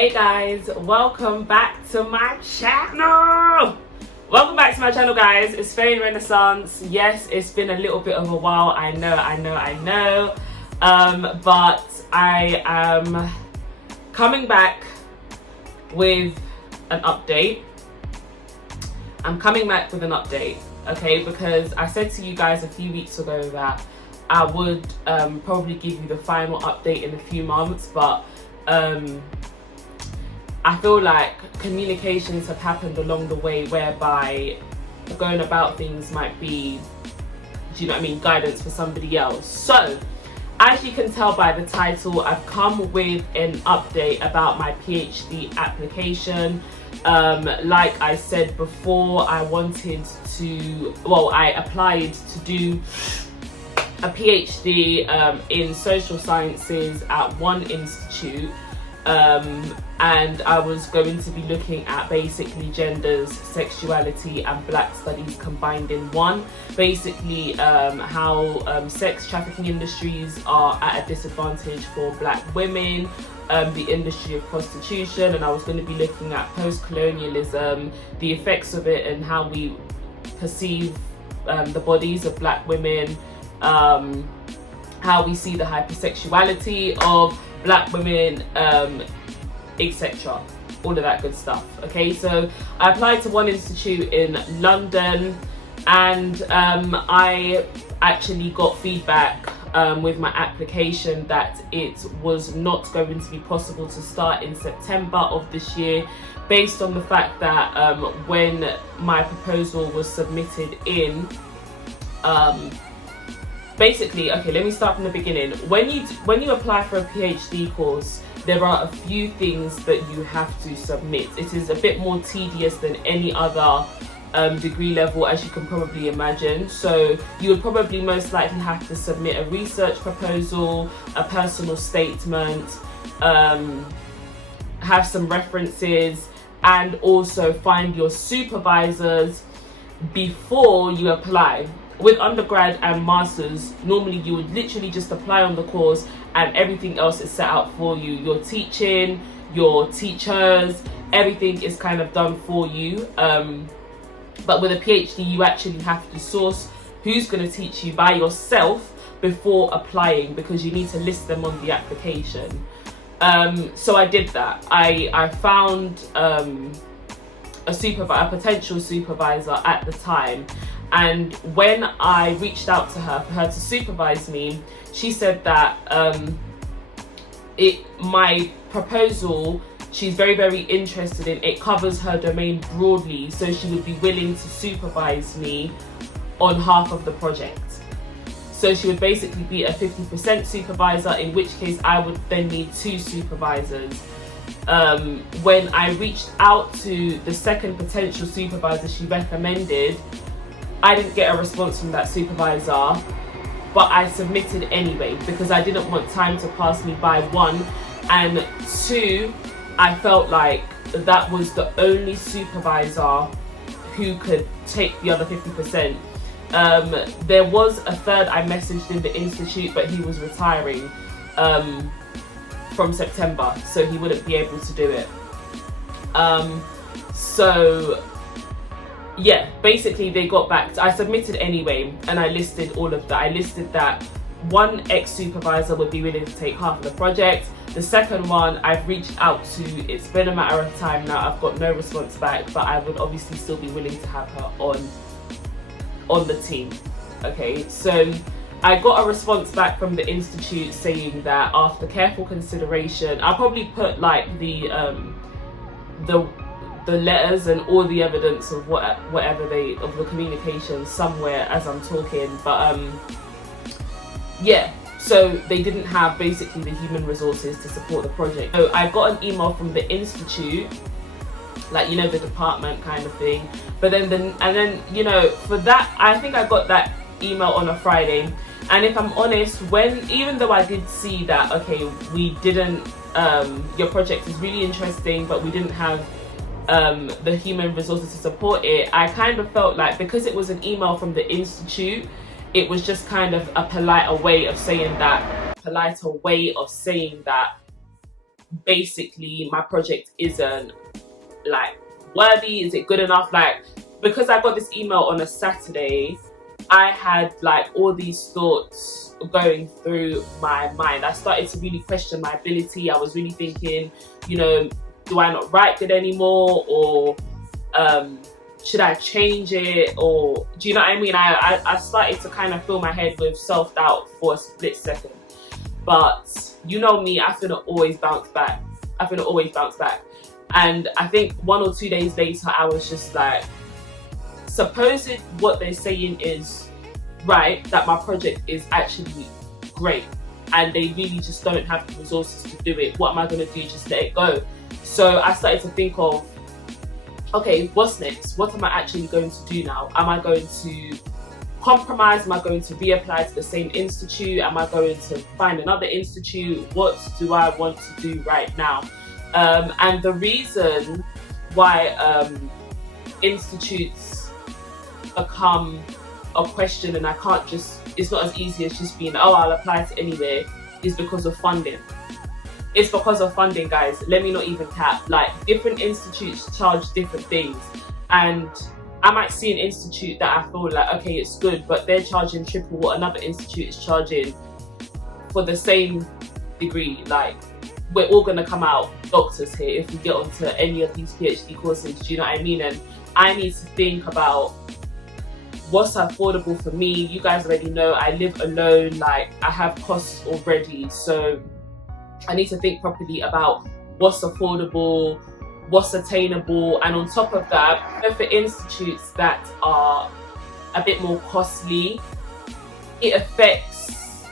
Hey guys, welcome back to my channel. Welcome back to my channel, guys. It's Fairy Renaissance. Yes, it's been a little bit of a while. I know. But I am coming back with an update. Okay, because I said to you guys a few weeks ago that I would probably give you the final update in a few months, but I feel like communications have happened along the way whereby going about things might be, do you know what I mean, guidance for somebody else. So, as you can tell by the title, I've come with an update about my PhD application. Like I said before, I applied to do a PhD in social sciences at one institute. And I was going to be looking at basically genders, sexuality and black studies combined in one. Basically how sex trafficking industries are at a disadvantage for black women, the industry of prostitution, and I was going to be looking at post-colonialism, the effects of it and how we perceive the bodies of black women, how we see the hypersexuality of black women, etc. All of that good stuff. Okay, so I applied to one institute in London, and I actually got feedback with my application that it was not going to be possible to start in September of this year, based on the fact that when my proposal was submitted in, basically, okay, let me start from the beginning. When you apply for a PhD course, there are a few things that you have to submit. It is a bit more tedious than any other degree level, as you can probably imagine. So you would probably most likely have to submit a research proposal, a personal statement, have some references, and also find your supervisors before you apply. With undergrad and masters, normally you would literally just apply on the course and everything else is set out for you. Your teaching, your teachers, everything is kind of done for you. But with a PhD, you actually have to source who's going to teach you by yourself before applying, because you need to list them on the application. So I did that. I found a potential supervisor at the time. And when I reached out to her for her to supervise me, she said that my proposal, she's very, very interested in. It covers her domain broadly, so she would be willing to supervise me on half of the project. So she would basically be a 50% supervisor, in which case I would then need two supervisors. When I reached out to the second potential supervisor she recommended, I didn't get a response from that supervisor, but I submitted anyway because I didn't want time to pass me by, one, and two, I felt like that was the only supervisor who could take the other 50%. There was a third I messaged in the institute, but he was retiring from September, so he wouldn't be able to do it. So yeah, basically they got back. I submitted anyway, and I listed all of that. I listed that one ex-supervisor would be willing to take half of the project. The second one I've reached out to. It's been a matter of time now. I've got no response back, but I would obviously still be willing to have her on the team. Okay, so I got a response back from the institute saying that after careful consideration, I'll probably put like the letters and all the evidence of whatever of the communication somewhere as I'm talking, but yeah, so they didn't have basically the human resources to support the project. So I got an email from the institute, like, you know, the department kind of thing, but then you know, for that, I think I got that email on a Friday, and if I'm honest, even though I did see that, okay, we didn't your project is really interesting, but we didn't have the human resources to support it, I kind of felt like, because it was an email from the institute, it was just kind of a politer way of saying that basically my project isn't like worthy, is it good enough? Like, because I got this email on a Saturday, I had like all these thoughts going through my mind. I started to really question my ability. I was really thinking, you know, do I not write good anymore, or should I change it, or do you know what I mean? I started to kind of fill my head with self-doubt for a split second. But you know me, I finna always bounce back. And I think 1 or 2 days later, I was just like, suppose what they're saying is right, that my project is actually great, and they really just don't have the resources to do it. What am I going to do? Just let it go. So I started to think of, okay, what's next? What am I actually going to do now? Am I going to compromise? Am I going to reapply to the same institute? Am I going to find another institute? What do I want to do right now? And the reason why institutes become a question, and I can't just, it's not as easy as just being, oh, I'll apply to anywhere, is because of funding. It's because of funding, guys. Let me not even cap. Like, different institutes charge different things, and I might see an institute that I feel like, okay, it's good, but they're charging triple what another institute is charging for the same degree. Like, we're all gonna come out doctors here if we get onto any of these PhD courses. Do you know what I mean? And I need to think about what's affordable for me. You guys already know I live alone. Like, I have costs already, so I need to think properly about what's affordable, what's attainable, and on top of that, for institutes that are a bit more costly, it affects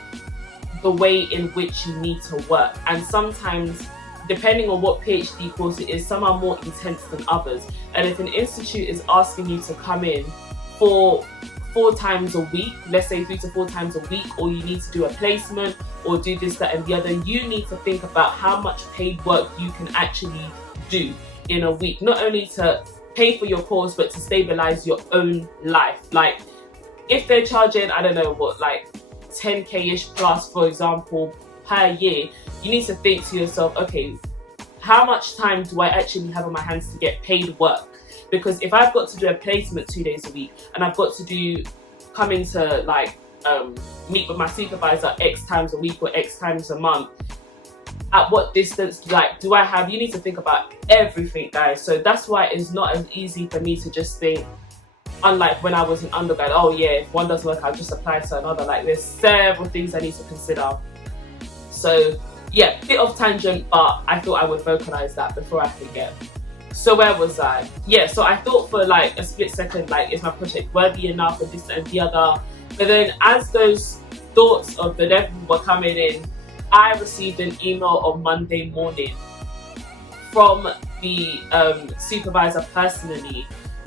the way in which you need to work. And sometimes, depending on what PhD course it is, some are more intense than others. And if an institute is asking you to come in for 4 times a week, let's say 3 to 4 times a week, or you need to do a placement or do this, that, and the other, you need to think about how much paid work you can actually do in a week. Not only to pay for your course, but to stabilize your own life. Like, if they're charging, I don't know what, like 10k-ish plus, for example, per year, you need to think to yourself, okay, how much time do I actually have on my hands to get paid work? Because if I've got to do a placement 2 days a week, and I've got to come into like meet with my supervisor X times a week or X times a month, at what distance do I have? You need to think about everything, guys. So that's why it's not as easy for me to just think, unlike when I was in undergrad, oh yeah, if one doesn't work, I'll just apply to another. Like, there's several things I need to consider. So yeah, bit of tangent, but I thought I would vocalize that before I forget. So where was I? Yeah, so I thought for like a split second, like, is my project worthy enough, and this and the other. But then as those thoughts of the devil were coming in, I received an email on Monday morning from the supervisor personally,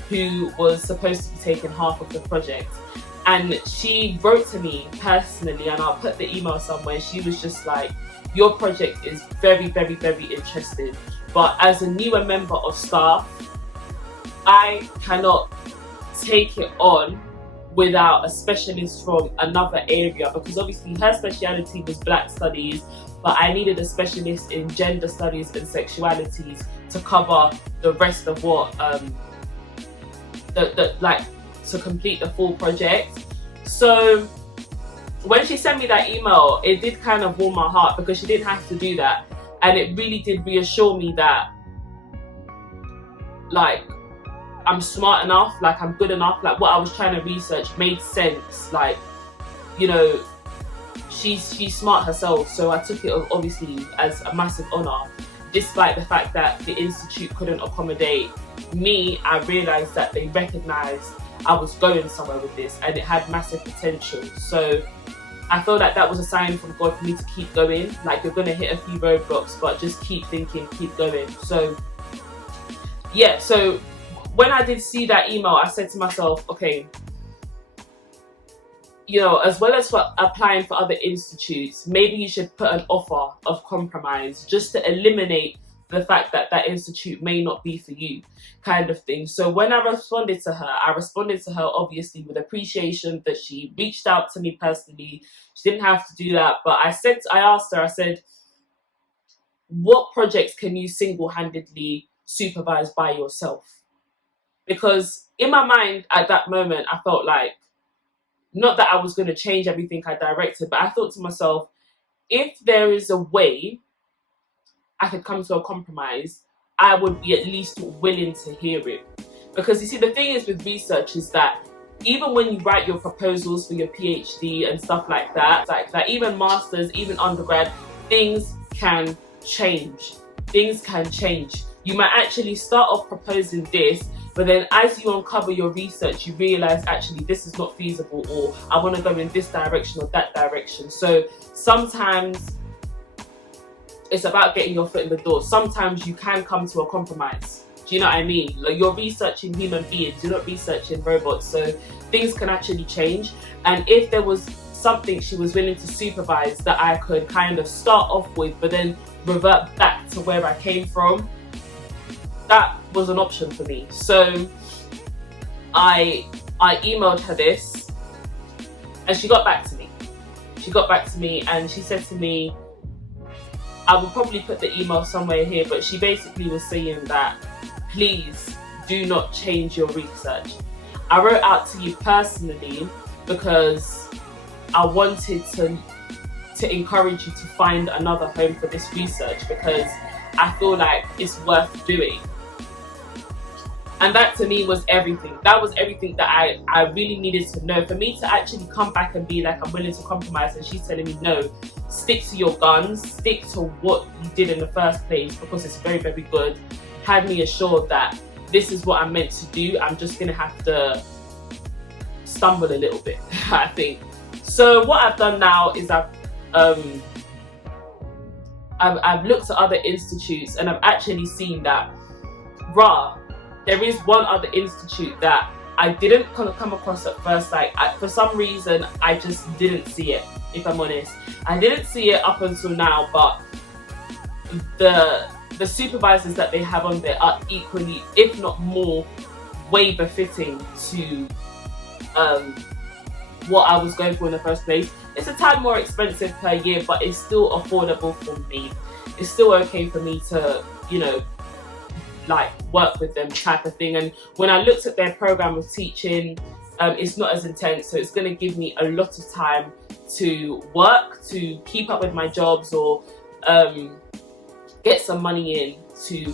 who was supposed to be taking half of the project. And she wrote to me personally, and I'll put the email somewhere. She was just like, your project is very, very, very interesting, but as a newer member of staff, I cannot take it on without a specialist from another area, because obviously her speciality was Black studies, but I needed a specialist in gender studies and sexualities to cover the rest of what to complete the full project. So when she sent me that email, it did kind of warm my heart, because she didn't have to do that, and it really did reassure me that, like, I'm smart enough, like, I'm good enough, like, what I was trying to research made sense. Like, you know, she's smart herself, so I took it obviously as a massive honour. Despite the fact that the institute couldn't accommodate me, I realised that they recognised I was going somewhere with this, and it had massive potential. So I feel like that was a sign from God for me to keep going. Like, you're gonna hit a few roadblocks, but just keep thinking, keep going. So yeah, so when I did see that email, I said to myself, okay, you know, as well as for applying for other institutes, maybe you should put an offer of compromise, just to eliminate the fact that that institute may not be for you, kind of thing. So when I responded to her obviously with appreciation that she reached out to me personally. She didn't have to do that, but I asked her, I said, what projects can you single-handedly supervise by yourself? Because in my mind at that moment, I felt like, not that I was going to change everything I directed, but I thought to myself, if there is a way I could come to a compromise, I would be at least willing to hear it. Because you see, the thing is with research is that even when you write your proposals for your PhD and stuff like that, even masters, even undergrad, things can change. Things can change. You might actually start off proposing this, but then as you uncover your research, you realize actually this is not feasible, or I want to go in this direction or that direction. So sometimes it's about getting your foot in the door. Sometimes you can come to a compromise. Do you know what I mean? Like, you're researching human beings, you're not researching robots, so things can actually change. And if there was something she was willing to supervise that I could kind of start off with, but then revert back to where I came from, that was an option for me. So I emailed her this, and she got back to me. And she said to me, I will probably put the email somewhere here, but she basically was saying that, please do not change your research. I wrote out to you personally because I wanted to encourage you to find another home for this research, because I feel like it's worth doing. And that to me was everything. That was everything that I really needed to know. For me to actually come back and be like, I'm willing to compromise, and she's telling me, no, stick to your guns, stick to what you did in the first place, because it's very, very good, had me assured that this is what I'm meant to do. I'm just gonna have to stumble a little bit, I think. So what I've done now is I've looked at other institutes, and I've actually seen that, there is one other institute that I didn't come across at first. Like, for some reason, I just didn't see it, if I'm honest. I didn't see it up until now, but the supervisors that they have on there are equally, if not more, way befitting to what I was going for in the first place. It's a tad more expensive per year, but it's still affordable for me. It's still okay for me to, you know, like, work with them type of thing. And when I looked at their program of teaching, it's not as intense, so it's going to give me a lot of time to work, to keep up with my jobs, or get some money in to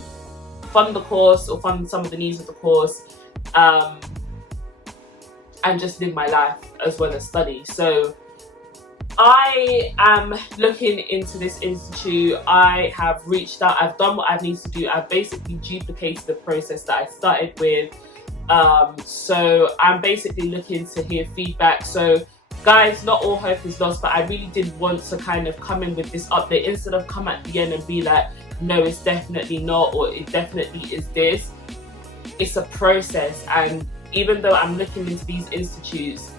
fund the course or fund some of the needs of the course, and just live my life as well as study. So I am looking into this institute. I have reached out, I've done what I need to do. I've basically duplicated the process that I started with. So I'm basically looking to hear feedback. So guys, not all hope is lost, but I really did want to kind of come in with this update instead of come at the end and be like, no, it's definitely not, or it definitely is this. It's a process, and even though I'm looking into these institutes,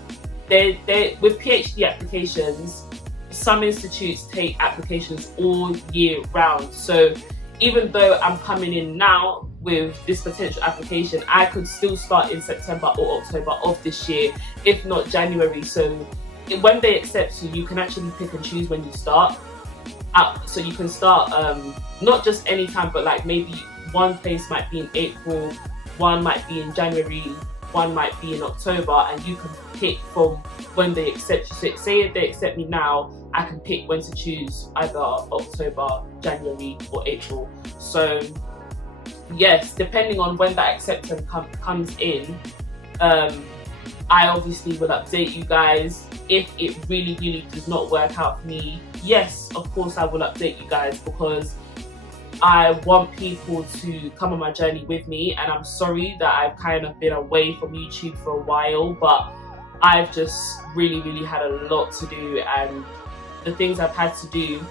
they with PhD applications, some institutes take applications all year round. So even though I'm coming in now with this potential application, I could still start in September or October of this year, if not January. So when they accept you, you can actually pick and choose when you start. So you can start not just any time, but like maybe one place might be in April, one might be in January, one might be in October, and you can pick from when they accept you. So say if they accept me now, I can pick when to choose either October, January or April. So yes, depending on when that acceptance comes in, I obviously will update you guys. If it really, really does not work out for me, yes, of course I will update you guys, because I want people to come on my journey with me. And I'm sorry that I've kind of been away from YouTube for a while, but I've just really, really had a lot to do, and the things I've had to do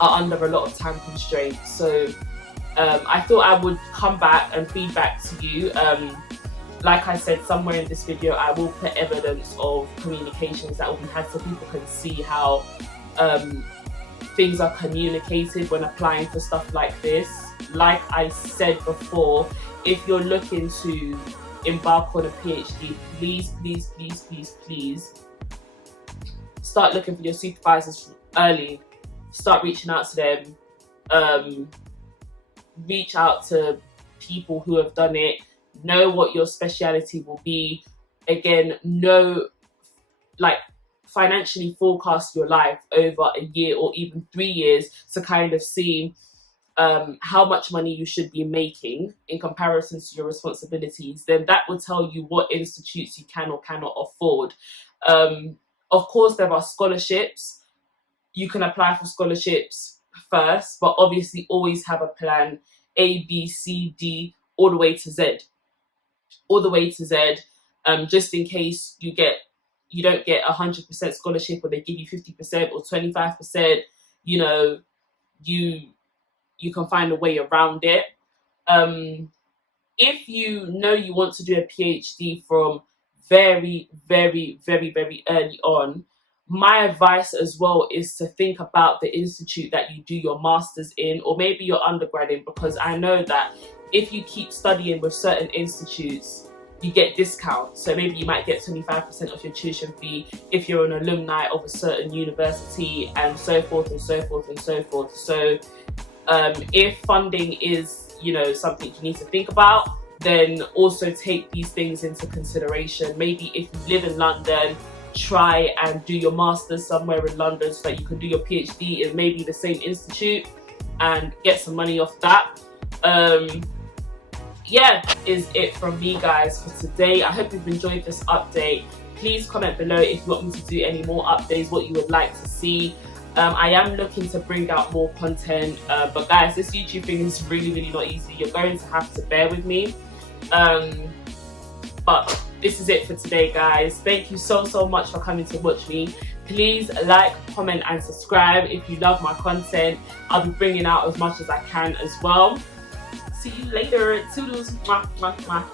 are under a lot of time constraints. So I thought I would come back and feedback to you. Like I said, somewhere in this video I will put evidence of communications that will be had, so people can see how things are communicated when applying for stuff like this. Like I said before, if you're looking to embark on a PhD, please, please, please, please, please start looking for your supervisors early. Start reaching out to them. reach out to people who have done it, know what your speciality will be. Again, know, like, financially forecast your life over a year or even 3 years to kind of see how much money you should be making in comparison to your responsibilities. Then that will tell you what institutes you can or cannot afford. Of course, there are scholarships. You can apply for scholarships first, but obviously always have a plan A, B, C, D, all the way to Z. All the way to Z, just in case you don't get 100% scholarship, or they give you 50% or 25%, you know, you can find a way around it. If you know you want to do a PhD from very, very, very, very early on, my advice as well is to think about the institute that you do your master's in, or maybe your undergrad in, because I know that if you keep studying with certain institutes, you get discounts. So maybe you might get 25% of your tuition fee if you're an alumni of a certain university, and so forth and so forth and so forth. So if funding is, you know, something you need to think about, then also take these things into consideration. Maybe if you live in London, try and do your master's somewhere in London so that you can do your PhD in maybe the same institute and get some money off that. Yeah, is it from me, guys, for today. I hope you've enjoyed this update. Please comment below if you want me to do any more updates, what you would like to see. I am looking to bring out more content, but guys, this YouTube thing is really, really not easy. You're going to have to bear with me. But this is it for today, guys. Thank you so much for coming to watch me. Please like, comment and subscribe if you love my content. I'll be bringing out as much as I can as well. See you later. Toodles. Mwah, mwah, mwah.